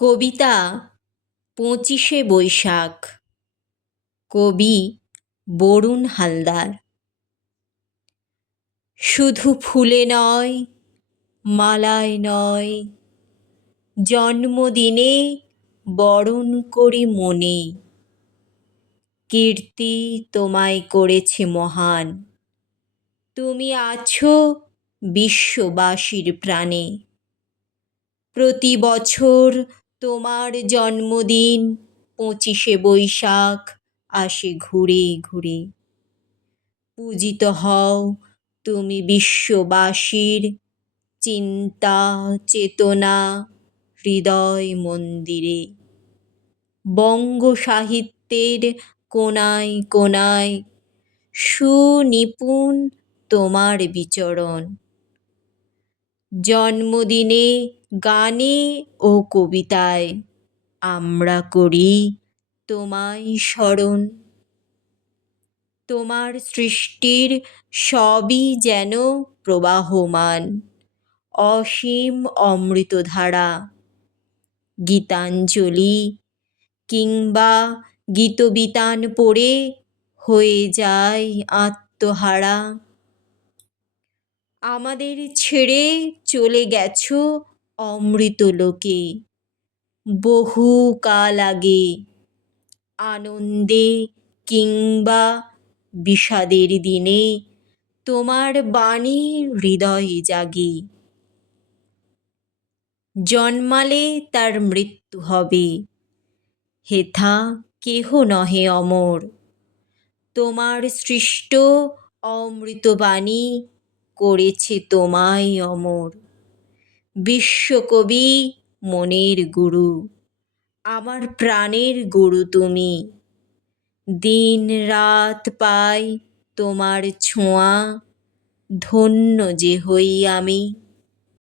কবিতা ২৫শে বৈশাখ। কবি বরুণ হালদার। শুধু ফুলে নয়, মালায় নয়, জন্মদিনে বরণ করি মনে। কীর্তি তোমায় করেছে মহান, তুমি আছো বিশ্ববাসীর প্রাণে। প্রতি বছর তোমার জন্মদিন ২৫শে বৈশাখ আসে ঘুরে ঘুরে। পূজিত হও তুমি বিশ্ববাসীর চিন্তা চেতনা হৃদয় মন্দিরে। বঙ্গ সাহিত্যের কোণায় কোণায় সুনিপুণ তোমার বিচরণ। জন্মদিনে গানে ও কবিতায় আমরা করি তোমায় স্মরণ। তোমার সৃষ্টির সবই যেন প্রবাহমান, অসীম অমৃতধারা। গীতাঞ্জলি কিংবা গীতবিতান পড়ে হয়ে যায় আত্মহারা। আমাদের ছেড়ে চলে গেছো অমৃতলোকে বহু কাল আগে। আনন্দে কিংবা বিষাদের দিনে তোমার বাণী হৃদয়ে জাগে। জন্মালে তার মৃত্যু হবে, হেথা কেহ নহে অমর। তোমার সৃষ্ট অমৃতবাণী করেছে তোমায় অমর। বিশ্বকবি মনের গুরু, আমার প্রাণের গুরু তুমি। দিন রাত পাই তোমার ছোঁয়া, ধন্য যে হই আমি।